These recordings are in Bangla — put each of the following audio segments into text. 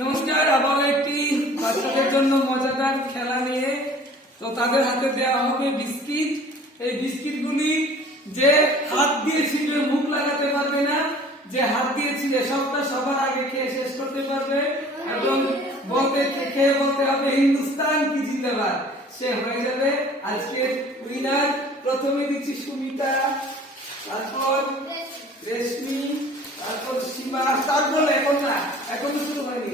নমস্কার আবার একটি বাচ্চাদের জন্য মজাদার খেলা নিয়ে। তো তাদের হাতে দেওয়া হবে বিস্কিট। এই বিস্কিট গুলি যে হাত দিয়ে ছিপে মুখ লাগাতে পারবে না, যে হাত দিয়ে ছিঁড়ে সবটা সবার আগে খেয়ে শেষ করতে পারবে। এবং বলতে খেয়ে বলতে হবে হিন্দুস্তান কি জিন্দাবাদ? সে হয়ে যাবে আজকের উইনার প্রথমে দিচ্ছি সুমিতা, তারপর রেশমি, তারপর সীমা, তারপর এখন না, এখনও শুরু হয়নি।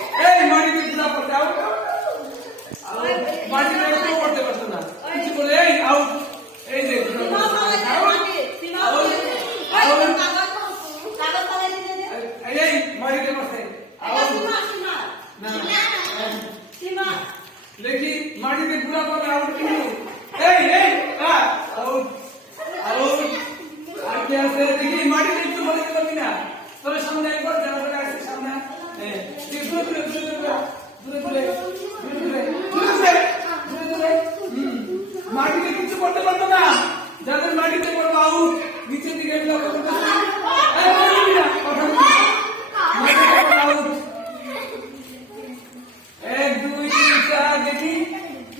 এক দুই তিন চার দেখি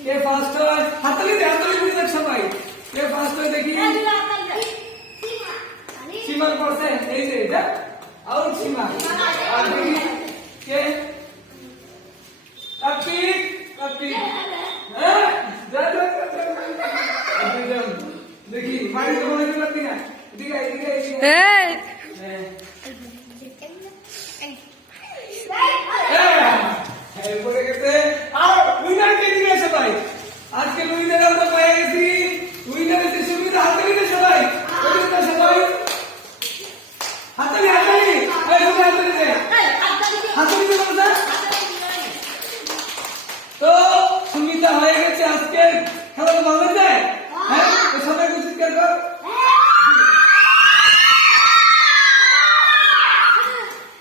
ये फास्ट हथली दे हथली भी देख सब भाई ये फास्ट हो देखिए। सीमा। सीमा सीमा कौन से यही से इधर और सीमा। और के कपी। कपी। हैं जा जा देखिए मारी तो बोलने है ठीक है ठीक है।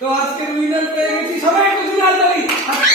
তো আজকের উইনার পেয়ে গেছি। সবাই একটু জোরে হাত